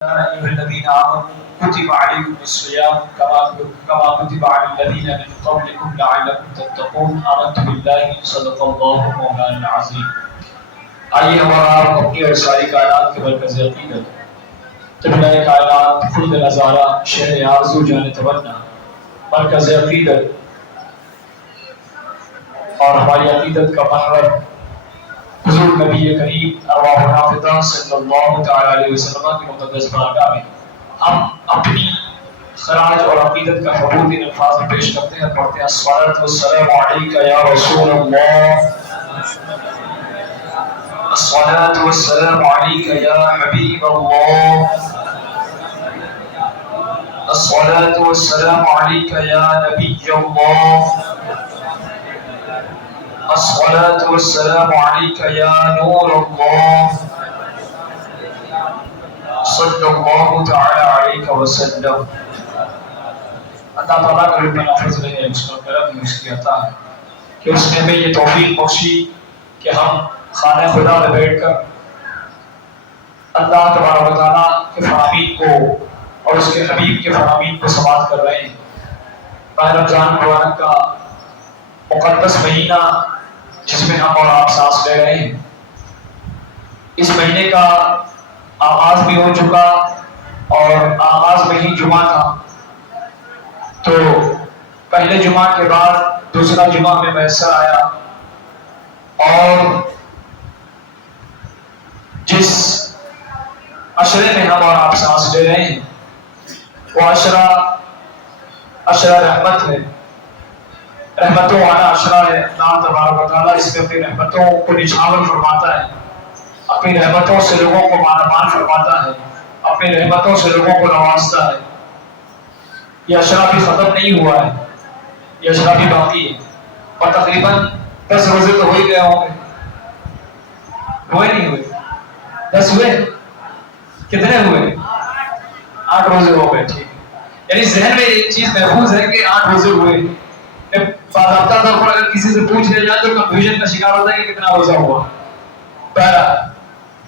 أيها الذين آمنوا كتب عليكم الصيام كما كتب على الذين من قبلكم لعلكم تتقون آمنت بالله صدق الله مولانا العظیم. آئیے ہمارا آپ اپنی اور ساری کائنات کے مرکز عقیدت قبلہ کائنات خود نظارہ شہر آرزو جان تمنا مرکز عقیدت اور ہماری عقیدت کا محور حضور نبی کریم ارواح حافظہ صلی اللہ تعالی علیہ وسلم کی مقدس بارگاہ میں ہم اپنی خراج اور عقیدت کا ثبوت ان الفاظ میں پیش کرتے ہیں. پڑھتے ہیں الصلاۃ والسلام علیک یا رسول اللہ، الصلاۃ والسلام علیک یا حبیب اللہ، الصلاۃ والسلام علیک یا نبی اللہ، الصلاة والسلام عليك يا نور الله صلی اللہ تعالی علیہ وسلم. اللہ تعالیٰ کا بڑا فضل ہے، اس کا کرم ہے، اس کی عطا ہے کہ اس نے ہمیں یہ توفیق بخشی کہ ہم خانہ خدا میں بیٹھ کر اللہ تبارک و تعالیٰ کے فرامین کو اور اس کے حبیب کے فرامین کو سماعت کر رہے ہیں. ماہ رمضان مبارک کا مقدس مہینہ جس میں ہم اور آپ سانس لے رہے ہیں، اس مہینے کا آغاز بھی ہو چکا اور آغاز میں ہی جمعہ تھا، تو پہلے جمعہ کے بعد دوسرا جمعہ میں میسر آیا اور جس عشرے میں ہم اور آپ سانس لے رہے ہیں وہ عشرہ رحمت ہے، رحمتوں والا عشرہ ہے. اللہ تبارک و تعالیٰ اس میں اپنی رحمتوں کو نچھاور فرماتا ہے، اپنی رحمتوں سے لوگوں کو مالامان فرماتا ہے، اپنی رحمتوں سے لوگوں کو نوازتا ہے. یہ عشرہ بھی ختم نہیں ہوا ہے، یہ عشرہ بھی باقی ہے اور تقریباً 10 روزے تو ہو ہی گئے ہوں گے. ہوئے نہیں ہوئے؟ 10 ہوئے؟ کتنے ہوئے؟ 8 روزے ہو گئے. ٹھیک ہے، یعنی ذہن میں ایک چیز محفوظ ہے کہ 8 روزے ہوئے. باضابطہ طور پر اگر کسی سے پوچھ لیا جائے تو کنفیوژن کا شکار ہوتا ہے کہ کتنا روزہ ہوا. پہلا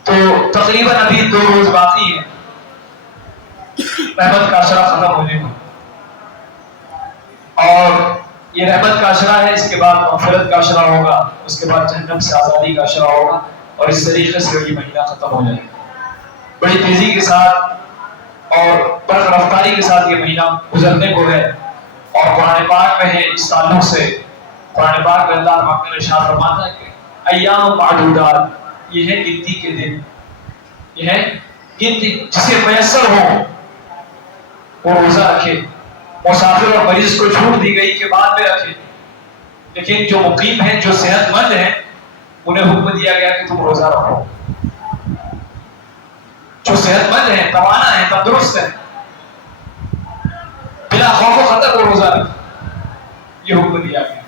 تو تقریباً ابھی 2 روز باقی ہیں رحمت کا عشرہ ختم ہونے میں، اور یہ رحمت کا عشرہ ہے. اس کے بعد مغفرت کا عشرہ ہوگا، اس کے بعد جہنم سے آزادی کا عشرہ ہوگا، اور اس طریقے سے یہ مہینہ ختم ہو جائے گا. بڑی تیزی کے ساتھ اور برق رفتاری کے ساتھ یہ مہینہ گزرنے کو ہے. اور قرآن پاک میں ہے اس تعلق سے، قرآن پاک میں اللہ پاک نے ارشاد فرماتا ہے کہ ایام معدودات، یہ ہے گنتی کے دن، یہ ہے گنتی. جسے میسر ہو وہ روزہ رکھے. مسافر اور مریض کو چھوٹ دی گئی کہ بعد میں رکھے، لیکن جو مقیم ہیں، جو صحت مند ہیں، انہیں حکم دیا گیا کہ تم روزہ رکھو. جو صحت مند ہیں، توانا ہیں، تندرست ہیں، بلا خوف و خطر کو روزہ رکھے، یہ حکم دیا گیا.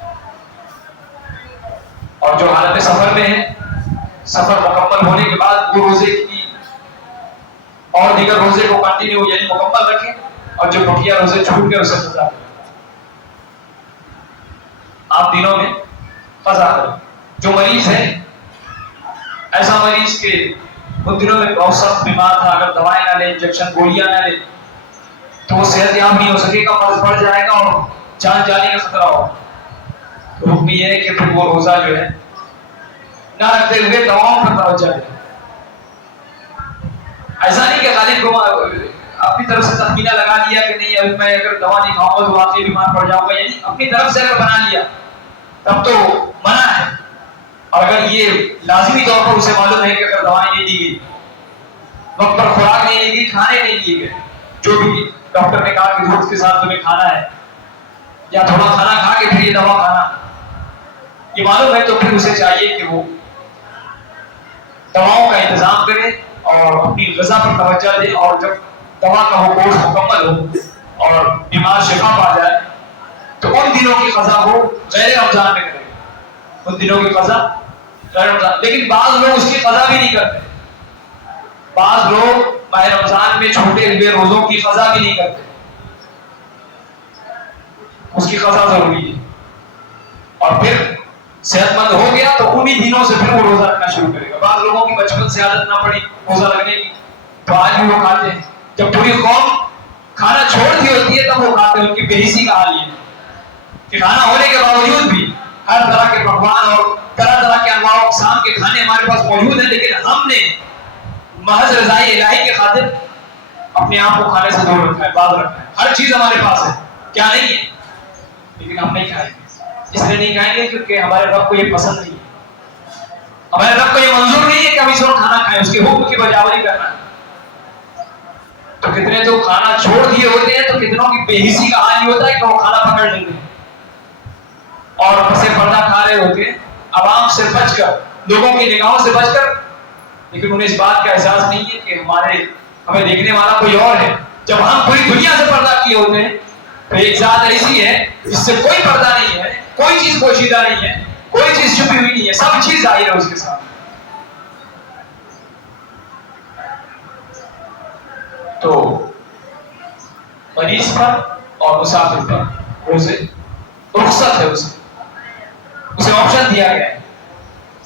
اور جو حالت سفر میں ہے، سفر مکمل ہونے کے بعد وہ روزے کی اور دیگر روزے کو کنٹینیو یعنی مکمل رکھیں، اور جو بقیہ روزے چھوٹ گئے اسے قضا کریں. آپ دنوں میں قضا کریں. جو مریض ہے، ایسا مریض کہ ان دنوں میں بہت سخت بیمار تھا، اگر دوائیں نہ لے، انجیکشن گولیاں نہ لے تو وہ صحت یاب نہیں ہو سکے گا، مرض بڑھ جائے گا اور جان جانے کا خطرہ ہوگا. تو حکم یہ ہے کہ پھر وہ روزہ جو ہے نہ رکھتے ہوئے دواؤں پر توجہ دیں. ایسا نہیں کہ خالی اپنی طرف سے تخمینہ لگا لیا کہ نہیں ابھی میں اگر دوا نہیں کھاؤں گا تو واقعی بیمار پڑ جاؤں گا، یعنی اپنی طرف سے اگر بنا لیا تب تو منع ہے. اور اگر یہ لازمی طور پر اسے معلوم ہے کہ اگر دوائیں نہیں دی گئی، وقت پر خوراک نہیں لی گئی، کھانے نہیں لیے گئے، جو بھی ڈاکٹر نے کہا کہ دودھ کے ساتھ تمہیں کھانا ہے یا تھوڑا کھانا کھا کے پھر یہ دوا کھانا، یہ معلوم ہے، تو پھر اسے چاہیے کہ وہ دواؤں کا انتظام کرے اور اپنی غذا پر توجہ دے. اور جب دوا کا وہ کورس مکمل ہو اور بیمار شفا پا جائے تو ان دنوں کی قضا وہ غیر رمضان میں کرے، ان دنوں کی قضا غیر رمضان. لیکن بعض لوگ اس کی قضا بھی نہیں کرتے، بعض لوگ ماہ رمضان میں چھوٹے ہوئے روزوں کی قضا بھی نہیں کرتے. اس کی قضا ضروری ہے. اور پھر صحت مند ہو گیا تو انہی دنوں سے پھر وہ روزہ رکھنا شروع کرے گا. بعض لوگوں کی بچپن سے عادت نہ پڑی روزہ رکھنے کی تو آج بھی وہ کھاتے ہیں، جب پوری قوم کھانا چھوڑتی ہوتی ہے تب وہ کھاتے ہیں. ان کی بےحسی کا حال یہ ہے کہ کھانا ہونے کے باوجود بھی ہر طرح کے پکوان اور طرح طرح کے انواع و اقسام کے کھانے ہمارے پاس موجود ہیں، لیکن ہم نے محض رضائی الہی کے خاطر اپنے آپ کو کھانے سے دور رکھا ہے، باز رکھا ہے. ہر چیز ہمارے پاس ہے، کیا نہیں ہے، لیکن ہم نہیں کھائیں گے. اس لیے نہیں کھائیں گے کیونکہ ہمارے رب کو یہ پسند نہیں ہے، ہمارے رب کو یہ منظور نہیں ہے کہ ہم اس وقت کھانا کھائیں. اس کے حکم کی بجاوری کرنا ہے. تو کتنے تو کھانا چھوڑ دیے ہوتے ہیں تو کتنوں کی بے حسی کا حال یہ ہوتا ہے کہ وہ کھانا پکڑ لیتے ہیں اور پسے پردہ کھا رہے ہوتے ہیں، عوام سے بچ کر، لوگوں کی نگاہوں سے بچ کر. لیکن انہیں اس بات کا احساس نہیں ہے کہ ہمیں دیکھنے والا کوئی اور ہے. جب ہم پوری دنیا سے پردہ کیے ہوتے ہیں تو ایک ذات ایسی ہے جس سے کوئی پردہ نہیں ہے، کوئی چیز پوشیدہ نہیں ہے، کوئی چیز چھپی ہوئی نہیں ہے، سب چیز ظاہر ہے اس کے ساتھ. تو مریض پر اور مسافر پر روزے رخصت ہے، اسے آپشن دیا گیا ہے.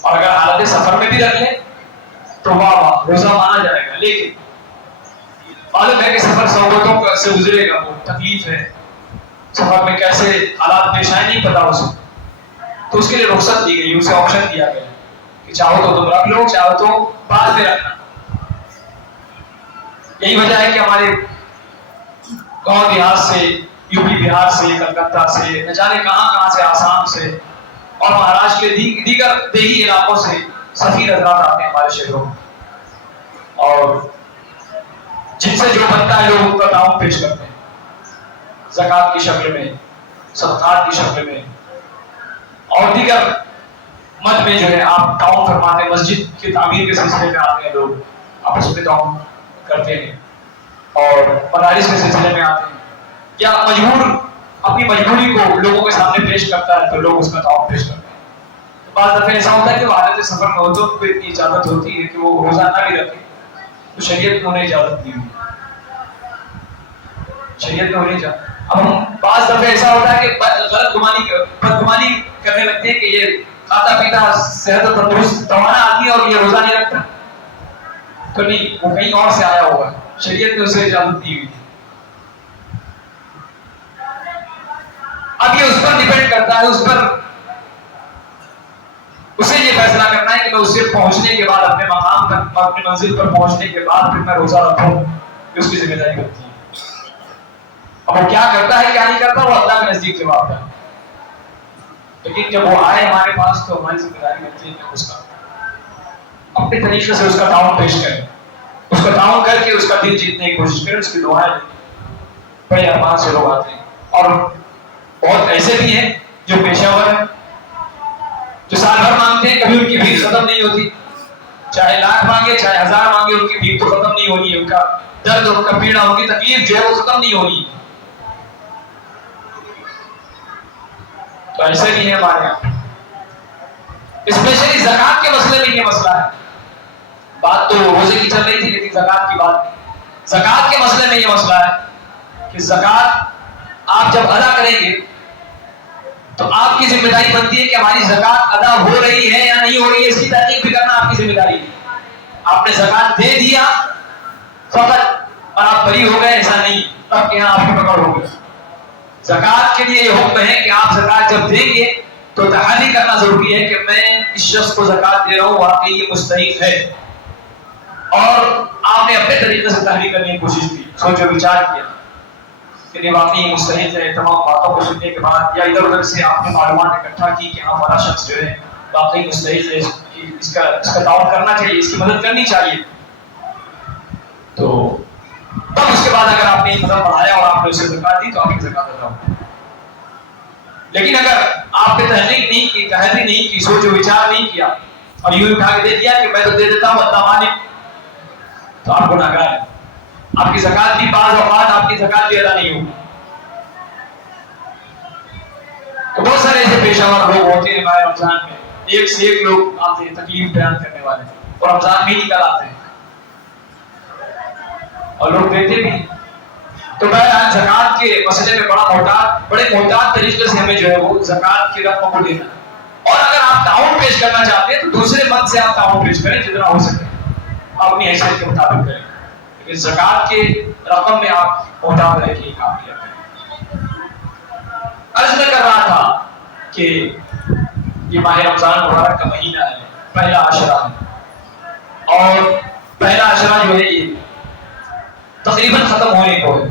اور اگر حالت سفر میں بھی رکھ لیں تو واہ واہ روزہ مانا جائے گا. لیکن معلوم ہے کہ سفر صعوبتوں سے گزرے گا، وہ تکلیف ہے، سفر میں کیسے حالات پیش آئے نہیں پتا اسے، تو اس کے لیے رخصت دی گئی، اسے آپشن دیا گیا کہ چاہو تو تم رکھ لو، چاہو تو بعد میں رکھنا. یہی وجہ ہے کہ ہمارے گاؤں دیہات سے، یو پی بہار سے، کلکتہ سے، نہ جانے کہاں کہاں سے، آسام سے اور مہاراشٹر کے دیگر دیہی علاقوں سے سفیر حضرات آتے ہیں ہمارے شہروں میں، اور جن سے جو بنتا ہے لوگ ان کا تعاون پیش کرتے ہیں زکوٰۃ کی شکل میں، صدقات کی شکل میں، اور دیگر مد میں جو ہے آپ تعاون فرماتے ہیں. مسجد کی تعمیر کے سلسلے میں آتے ہیں لوگ، آپس میں تعاون کرتے ہیں، اور مدارس کے سلسلے میں آتے ہیں، یا مجبور اپنی مجبوری کو لوگوں کے سامنے پیش کرتا ہے تو لوگ اس کا تعاون پیش کرتے ہیں. تو بعض دفعہ ایسا ہوتا ہے کہ وہ حالت سفر میں ہو تو پھر اتنی اجازت ہوتی ہے کہ وہ روزہ نہ بھی رکھے، تو شریعت نے انہیں اجازت دی ہوئی، شریعت نے انہیں اجازت. اب ہم بعض دفعہ ایسا ہوتا ہے کہ غلط بدگمانی کرنے لگتے ہیں کہ یہ کھاتا پیتا صحت و تندرست توانا آدمی اور یہ روزہ نہیں رکھتا. تو نہیں، وہ کہیں اور سے آیا ہوا ہے، شریعت نے اسے اجازت دی ہوئی. اب یہ اس پر ڈیپینڈ کرتا ہے، اسے یہ فیصلہ کرنا ہے کہ میں اسے پہنچنے کے بعد اپنے مقام تک، اپنی منزل پر پہنچنے کے بعد پھر میں روزہ رکھوں، یہ اس کی ذمہ داری ہوتی ہے. اب وہ کیا کرتا ہے کیا نہیں کرتا وہ اللہ کے نزدیک جواب ہے، لیکن جب وہ آئے ہمارے پاس تو ہماری ذمہ داری ہوتی ہے کہ اس کا اپنے طریقے سے اس کا تعاون پیش کریں، اس کا تعاون کر کے اس کا دل جیتنے کی کوشش کریں، اس کی دعائیں لیں. بڑے ارمان سے لوگ آتے ہیں، اور بہت ایسے بھی ہیں جو پیشہ ور ہیں، جو سال بھر مانگتے ہیں، کبھی ان کی بھیک ختم نہیں ہوتی، چاہے لاکھ مانگے چاہے ہزار مانگے ان کی بھیک تو ختم نہیں ہونی ہے، ان کا درد، ان کا پیڑا، ان کی تکلیف جو ہے وہ ختم نہیں ہونی. تو ایسے بھی ہے ہمارے یہاں. اسپیشلی زکوٰۃ کے مسئلے میں یہ مسئلہ ہے. بات تو روزے کی چل رہی تھی لیکن زکوٰۃ کی بات، زکوٰۃ کے مسئلے میں یہ مسئلہ ہے کہ زکوٰۃ آپ جب ادا کریں گے تو آپ کی ذمہ داری بنتی ہے کہ ہماری زکوٰۃ ادا ہو رہی ہے یا نہیں ہو رہی ہے، اس کی تحقیق بھی کرنا آپ کی ذمہ داری ہے. آپ نے زکوٰۃ دے دیا فقط اور آپ بری ہو گئے، ایسا نہیں، تب کہ آپ کی پکڑ ہو گئی. زکوٰۃ کے لیے یہ حکم ہے کہ آپ زکوٰۃ جب دیں گے تو تحری کرنا ضروری ہے کہ میں اس شخص کو زکوٰۃ دے رہا ہوں، واقعی یہ مستحق ہے. اور آپ نے اپنے طریقے سے تحری کرنے کی کوشش کی، سوچ و وچار کیا کہ یہ واقعی مستحق ہے. تمام باتوں کو سننے کے بعد یا ادھر ادھر سے آپ نے معلومات اکٹھا کی کہ ہاں ہمارا شخص جو ہے واقعی مستحق ہے، اس کا تعاون کرنا چاہیے، اس کی مدد کرنی چاہیے. تو تب اس کے بعد اگر آپ نے قدم بڑھایا اور آپ نے اسے زکوٰۃ دی تو آپ کی زکوٰۃ ادا ہو. لیکن اگر آپ نے تحقیق نہیں کی، تحری نہیں کی، سوچ و وچار نہیں کیا اور یوں اٹھا کے دے دیا کہ میں تو دے دیتا ہوں اللہ مالک، تو آپ گنہگار ہیں. آپ کی زکوٰۃ بھی بعض اوقات آپ کی زکوٰۃ بھی ادا نہیں ہوگی. تو بہت سارے ایسے پیشہ ور لوگ ہوتے ہیں ہمارے رمضان میں، ایک سے ایک لوگ آتے ہیں تکلیف بیان کرنے والے، اور رمضان بھی نکل آتے ہیں اور لوگ دیتے بھی. تو بہرحال زکوٰۃ کے مسئلے میں بڑے محتاط طریقے سے ہمیں جو ہے وہ زکوٰۃ کی رقم کو دینا. اور اگر آپ تعاون پیش کرنا چاہتے ہیں تو دوسرے مد سے آپ تعاون پیش کریں جتنا ہو سکے، آپ اپنی حیثیت کے مطابق کریں. اس زکات کے رقم میں آپ محتاط رہے کہ کام کیا کریں۔ عرض میں کر رہا تھا کہ یہ ماہ رمضان مبارک کا مہینہ ہے، پہلا عشرہ ہے، اور پہلا عشرہ جو ہے یہ تقریباً ختم ہونے کو ہے،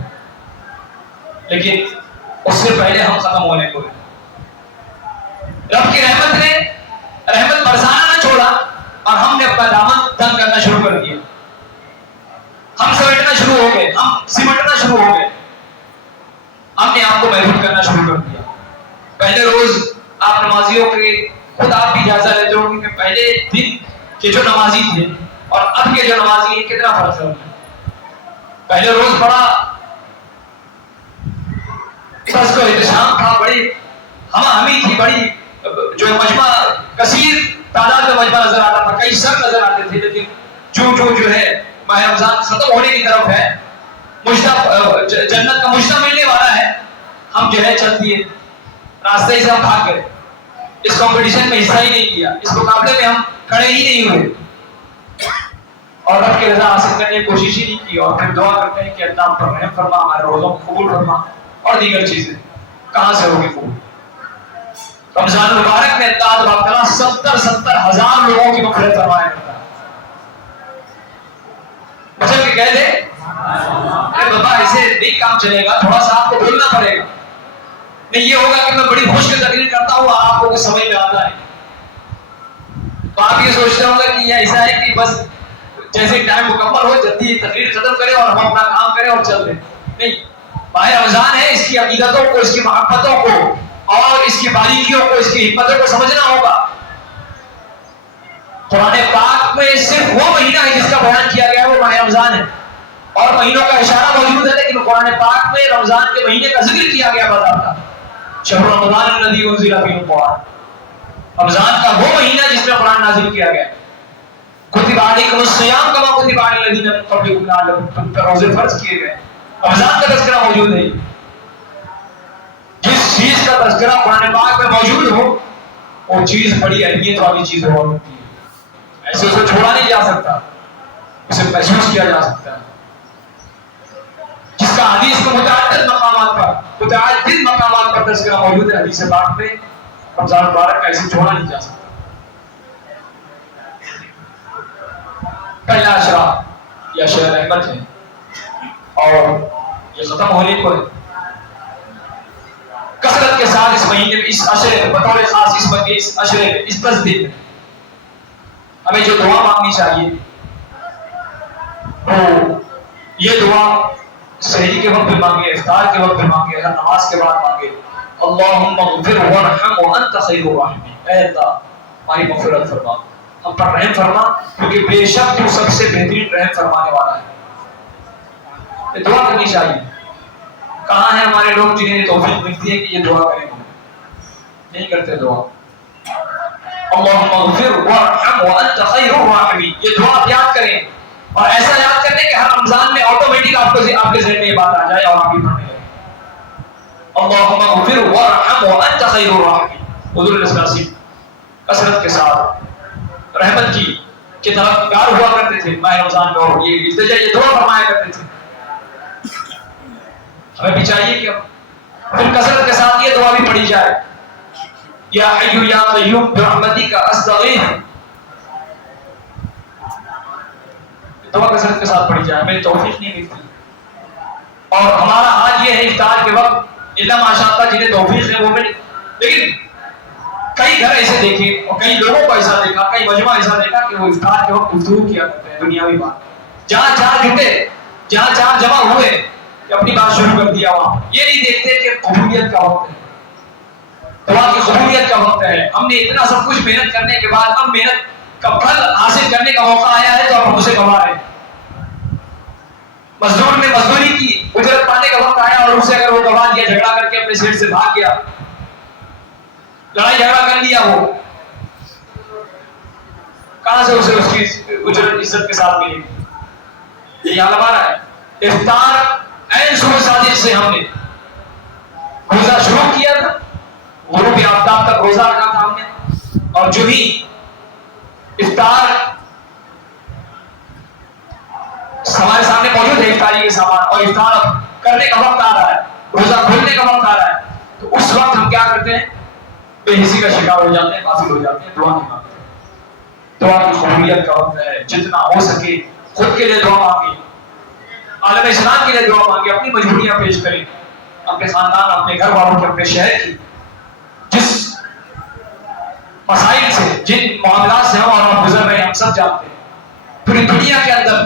لیکن اس سے پہلے ہم ختم ہونے کو ہے۔ رب کی رحمت نے رحمت برسانا نہ چھوڑا اور ہم نے اپنا دامن تنگ کرنا شروع کر دیا، ہم سمیٹنا شروع ہو گئے، ہم سمٹنا شروع ہو گئے، ہم نے آپ کو محفوظ کرنا شروع کر دیا۔ پہلے روز آپ نمازیوں کے خود آپ بھی اجازت لیتے ہو کہ پہلے دن کے جو نمازی تھے اور اب کے جو نمازی ہیں کتنا فرق ہے۔ پہلے روز بڑا فرض کو احتشام تھا، بڑی ہمی تھی، بڑی جو مجمع کثیر تعداد میں مجمع نظر آتا تھا، کئی سر نظر آتے تھے، لیکن جو ہے ماہ رمضان ختم ہونے کی طرف ہے، جنت کا مجدہ ملنے والا ہے، ہم جو ہے چل دیے راستے سے، ہم بھاگ گئے، اس کمپٹیشن میں حصہ ہی نہیں لیا، اس مقابلے میں ہم کھڑے ہی نہیں ہوئے اور رب کی رضا حاصل کرنے کی کوشش ہی نہیں کی، اور پھر دعا کرتے ہیں کہ اللہ ہم پر رحم فرما، ہمارے روزوں کو قبول فرما، اور دیگر چیزیں کہاں سے ہوگی قبول۔ رمضان مبارک میں اللہ تبارک تعالیٰ 70,000 لوگوں کی مغفرت فرمایا کرتا ہے۔ بچے کے کہہ دے ارے بابا ایسے نہیں کام چلے گا، تھوڑا سا آپ کو بولنا پڑے گا، نہیں یہ ہوگا کہ میں بڑی خوش کی تقریر کرتا ہوں اور آپ کو کچھ سمجھ میں آتا ہے، تو آپ یہ سوچتے ہوں گے کہ یہ ایسا ہے کہ بس جیسے ٹائم مکمل ہو جلدی تقریر ختم کرے اور ہم اپنا کام کریں اور چل دیں، نہیں، ماہ رمضان ہے، اس کی عقیدتوں کو، اس کی محبتوں کو اور اس کی باریکیوں کو، اس کی حکمتوں کو سمجھنا ہوگا۔ قرآن پاک میں صرف وہ مہینہ ہے جس کا بیان کیا گیا ہے، وہ ماہ رمضان ہے، اور مہینوں کا اشارہ موجود ہے، لیکن قرآن پاک میں رمضان کے مہینے کا ذکر کیا گیا بتاتا شہر رمضان الذی انزل فیہ القرآن، رمضان کا وہ مہینہ جس میں قرآن نازل کیا گیا۔ کتب علیکم الصیام کما کتب علی الذین من قبلکم لعلکم تتقون، روزے فرض کیے گئے، رمضان کا تذکرہ موجود ہے۔ جس چیز کا تذکرہ قرآن پاک میں موجود ہو وہ چیز بڑی اہمیت والی چیز ہو سکتی ہے، ایسے اسے چھوڑا نہیں جا سکتا، اسے محسوس کیا جا سکتا ہے، جس کا حدیث کو متعدد مقامات پر تذکرہ موجود ہے حدیث پاک میں، رمضان مبارک کا ایسے چھوڑا نہیں جا سکتا۔ پہلا عشرہ یہ عشرہ رحمت ہے اور یہ ختم ہونے کو ہے۔ کثرت کے ساتھ اس مہینے میں، اس عشرے میں بطور خاص اس عشرے میں، اس 10 دن میں ہمیں جو دعا مانگنی چاہیے وہ یہ دعا سحری کے وقت بھی مانگے، افطار کے وقت بھی مانگے، ہر نماز کے بعد مانگے، اللہم اغفر وارحم وانت خیر الراحمین، اے اللہ ہماری مغفرت فرما، ہم پر رحم فرما، کیونکہ بے شک تو سب سے بہترین رحم فرمانے والا ہے۔ یہ دعا کرنی چاہیے۔ کہاں ہیں ہمارے لوگ جنہیں توفیق ملتی ہے کہ یہ دعا کریں، نہیں کرتے دعا۔ اللہم اغفر وارحم وانت خیر الراحمین، یہ دعا یاد کریں، اور ایسا یاد کریں کہ ہر رمضان میں آٹومیٹک آپ کے ذہن میں یہ بات آ جائے اور آپ بھی پڑھنے لگیں۔ اللہم اغفر وارحم وانت خیر الراحمین۔ حضور صلی اللہ علیہ وسلم کثرت کے ساتھ رحمت کی طرف گار ہوا کرتے تھے ماہ رمضان میں، اور یہ التجا، یہ دعا فرمایا کرتے تھے۔ ہمیں بھی چاہیے کہ پھر کثرت کے ساتھ یہ دعا بھی پڑھی جائے، یا حی یا قیوم برحمتک استغیث، دعا کثرت کے ساتھ پڑھی جائے، ہمیں توفیق نہیں ملتی۔ اور ہمارا حال یہ ہے افطار کے وقت، اللہ ماشاء اللہ جنہیں توفیق ہے وہ ملے، لیکن کئی گھر ایسے دیکھے اور کئی لوگوں کو ایسا دیکھا، کئی مجمع ایسا دیکھا کہ وہ افطار کے وقت گفتگو کیا کرتے ہیں دنیاوی بات، جہاں چار جھوٹے، جہاں چار جمع ہوئے کہ اپنی بات شروع کر دیا وہاں، یہ نہیں دیکھتے کہ قبولیت کا وقت ہے، دعا کی قبولیت کا وقت ہے۔ ہم نے اتنا سب کچھ محنت کرنے کے بعد اب محنت کا پھل حاصل کرنے کا موقع آیا ہے تو اب ہم اسے گنوا رہے ہیں۔ مزدور نے مزدوری کی، اجرت پانے کا وقت آیا اور اسے اگر وہ گنوا دیا، جھگڑا کر کے اپنے سیٹ سے بھاگ گیا، لڑائی جھگڑا کر لیا، وہ کہاں سے اسے اس کی اجرت عزت کے ساتھ ملے گی؟ یہ حال ہمارا ہے۔ افطار عین صبح صادق سے ہم نے روزہ شروع کیا تھا، غروب آفتاب تک روزہ رکھا تھا ہم نے، اور جو ہی افطار ہمارے سامنے موجود ہے افطاری کے سامان، اور افطار اب کرنے کا وقت آ رہا ہے، روزہ کھولنے کا وقت آ رہا ہے، تو اس وقت ہم کیا کرتے ہیں؟ بے حسی کا شکار ہو جاتے ہیں، غافل ہو جاتے ہیں، دعا نہیں مانگتے۔ دعا کی قبولیت کا وقت ہے، جتنا ہو سکے خود کے لیے دعا مانگیں، عالم اسلام کے لیے دعا مانگیں، اپنی مجبوریاں پیش کریں، اپنے خاندان، اپنے گھر والوں کے، اپنے شہر کی، جس مسائل سے، جن معاملات سے ہم اور آپ گزر رہے ہیں، ہم سب جانتے ہیں۔ پوری دنیا کے اندر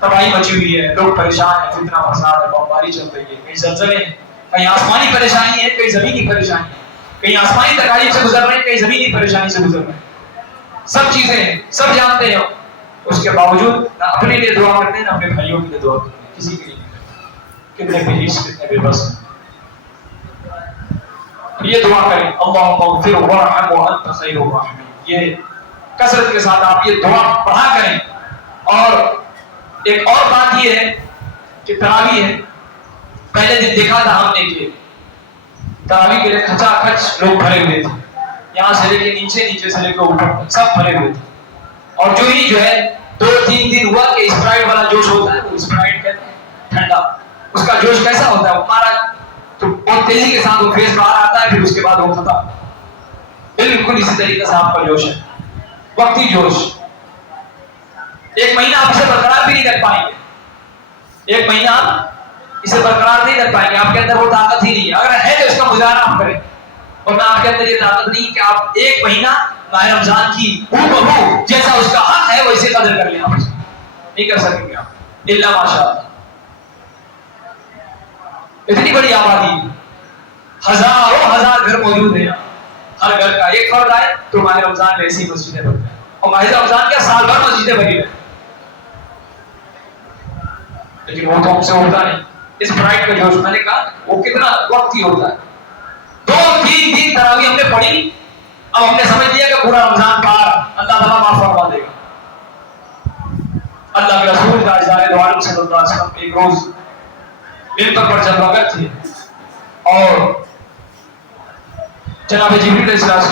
تباہی مچی ہوئی ہے، لوگ پریشان ہیں، فتنہ فساد ہے، بمباری چل رہی ہے، کہیں زلزلے ہیں، کہیں آسمانی پریشانی ہے، کہیں زمینی پریشانی ہے، کہیں آسمانی تکالیف سے گزر رہے ہیں، کہیں زمینی پریشانی سے گزر رہے ہیں، سب چیزیں ہیں، سب جانتے ہیں، اس کے باوجود نہ اپنے لیے دعا کرتے ہیں، نہ اپنے بھائیوں کے لیے دعا کرتے ہیں، کسی کے لیے نہیں کرتے۔ کتنے بے حس، کتنے بے بس ہیں۔ یہ دعا کریں، اللہم اغفر وارحم وانت خیر الراحمین، یہ کثرت کے ساتھ آپ یہ دعا پڑھا کریں۔ اور ایک اور بات یہ ہے کہ تراویح ہے، پہلے دن دیکھا تھا ہم نے کہ تراویح کے لیے کھچا کھچ لوگ بھرے ہوئے تھے، یہاں سے لے کے نیچے، نیچے سے لے کے اوپر، سب بھرے ہوئے تھے، اور جو ہی جو ہے 2-3 دن ہوا کہ اسپرائٹ والا جوش ہوتا ہے، وہ اسپرائٹ کہتے ہیں ٹھنڈا، اس کا جوش کیسا ہوتا ہے؟ وہ ہمارا تو بہت تیزی کے ساتھ وہ فیس باہر آتا ہے، پھر اس کے بعد وہ ختم۔ بالکل اسی طریقے سے آپ کا جوش ہے، وقتی جوش۔ ایک مہینہ آپ اسے برقرار بھی نہیں رکھ پائیں گے، ایک مہینہ آپ اسے برقرار نہیں رکھ پائیں گے، آپ کے اندر وہ طاقت ہی نہیں ہے، اگر ہے تو اس کا مظاہرہ آپ کریں، ورنہ آپ کے اندر یہ طاقت نہیں کہ آپ ایک مہینہ ماہ رمضان کی بہو جیسا اس کا حق ہے ویسے قدر کر لیں، آپ نہیں کر سکیں گے آپ، الا ماشاء اللہ۔ اتنی بڑی آبادی، ہزاروں ہزار گھر موجود ہیں، ہر گھر کا ایک فرد آئے تو ماہ رمضان میں ایسی مسجدیں بنتی ہیں، اور ماہ رمضان کیا سال بھر مسجدیں بنی رہتی، لیکن وہ تو ہم سے ہوتا نہیں۔ اس برائٹ کا جوش، میں نے کہا وہ کتنا وقتی ہوتا ہے، 2-3 دن تراویح ہم نے پڑھی، اب ہم نے سمجھ لیا کہ پورا رمضان پار اللہ تعالیٰ معاف فرما دے گا۔ اللہ کے رسول کا اظہار دو عالم صلی اللہ علیہ وسلم ایک روز ممبر پر جب وقت تھے، اور جناب جبریل علیہ السلام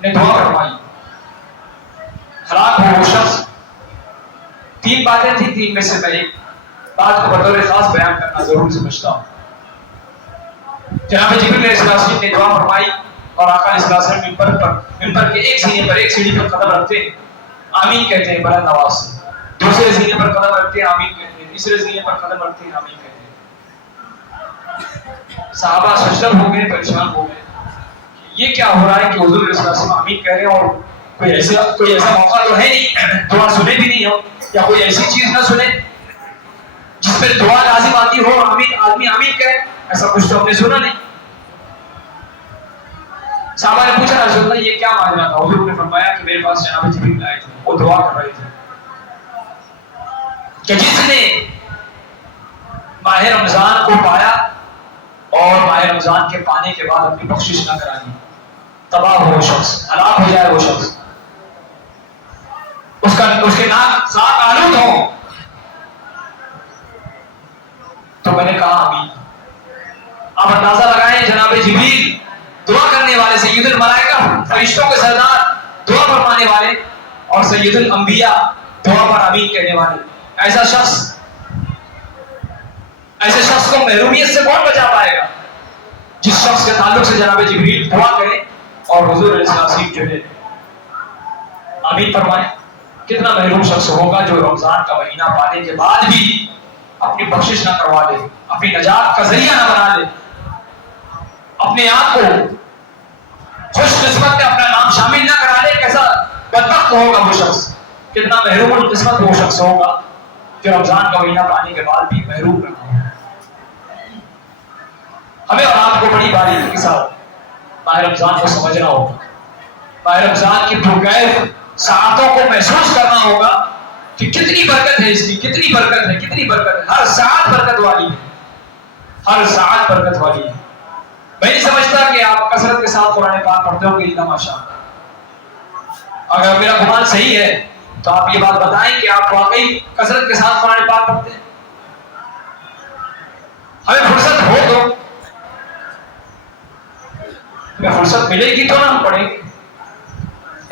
نے دعا فرمائی، ہلاک ہو وہ شخص۔ 3 باتیں تھیں، 3 میں سے میں ایک بات کو بطور خاص بیان کرنا ضرور سمجھتا ہوں۔ جناب جبریل علیہ السلام نے دعا فرمائی، اور آقا علیہ السلام ممبر کے ایک سینے پر، ایک سیڑھی پر قدم رکھتے ہیں، آمین کہتے ہیں بلند آواز سے، دوسرے سینے پر قدم رکھتے ہیں، آمین کہتے ہیں، تیسرے سینے پر قدم رکھتے ہیں، آمین کہتے ہیں۔ صحابہ سجدہ ہو گئے، پریشان ہو گئے، یہ کیا ہو رہا ہے کہ حضور علیہ السلام آمین کہہ رہے ہیں، اور کوئی ایسا موقع تو ہے نہیں، دعا سنے بھی نہیں ہو، یا کوئی ایسی چیز نہ سنے جس پہ دعا لازم آتی ہو، آدمی آمین کہے، ایسا کچھ تو ہم نے سنا نہیں۔ صحابہ نے پوچھا رسول اللہ یہ کیا ماجرا تھا؟ حضور نے فرمایا کہ میرے پاس جناب جبریل آئے تھے، وہ دعا کر رہے تھے کہ جس نے ماہ رمضان کو پایا اور ماہ رمضان کے پانے کے بعد اپنی بخشش نہ کرانی، تباہ ہو وہ شخص، ہلاک ہو جائے وہ شخص، اس کے ناک خاک آلود ہو۔ تو میں نے کہا آمین۔ آپ اندازہ لگائیں، جناب جبریل دعا کرنے والے، سید الملائکہ فرشتوں کے سردار دعا فرمانے والے، اور سید الانبیاء دعا پر آمین کہنے والے، ایسے شخص کو محرومیت سے کون بچا پائے گا؟ جس شخص کے تعلق سے جناب جبریل دعا کرے اور حضور علیہ السلام جو ہے آمین فرمائے، کتنا محروم شخص ہوگا جو رمضان کا مہینہ پانے کے بعد بھی اپنی بخشش نہ کروا لے، اپنی نجات کا ذریعہ نہ بنا لے، اپنے آپ کو خوش قسمت میں اپنا نام شامل نہ کرا لے۔ کیسا بدبخت ہوگا وہ شخص، کتنا محروم القسمت وہ شخص ہوگا جو رمضان کا مہینہ پانے کے بعد بھی محروم رہا۔ ہمیں اور آپ کو بڑی باریکی کے ساتھ ماہ رمضان کو سمجھنا ہوگا، ماہ رمضان کی پرکیف ساعتوں کو محسوس کرنا ہوگا کہ کتنی برکت ہے اس کی، کتنی برکت ہے، کتنی برکت ہے، ہر ساعت برکت والی ہے، ہر ساعت برکت والی ہے۔ میں نہیں سمجھتا کہ آپ کثرت کے ساتھ قرآن پاک پڑھتے ہو گے، الا ماشاء اللہ۔ اگر میرا گمان صحیح ہے تو آپ یہ بات بتائیں کہ آپ واقعی کثرت کے ساتھ قرآن پاک پڑھتے ہیں۔ ہمیں فرصت ہو تو، ہمیں فرصت ملے گی تو نہ ہم پڑھیں گے۔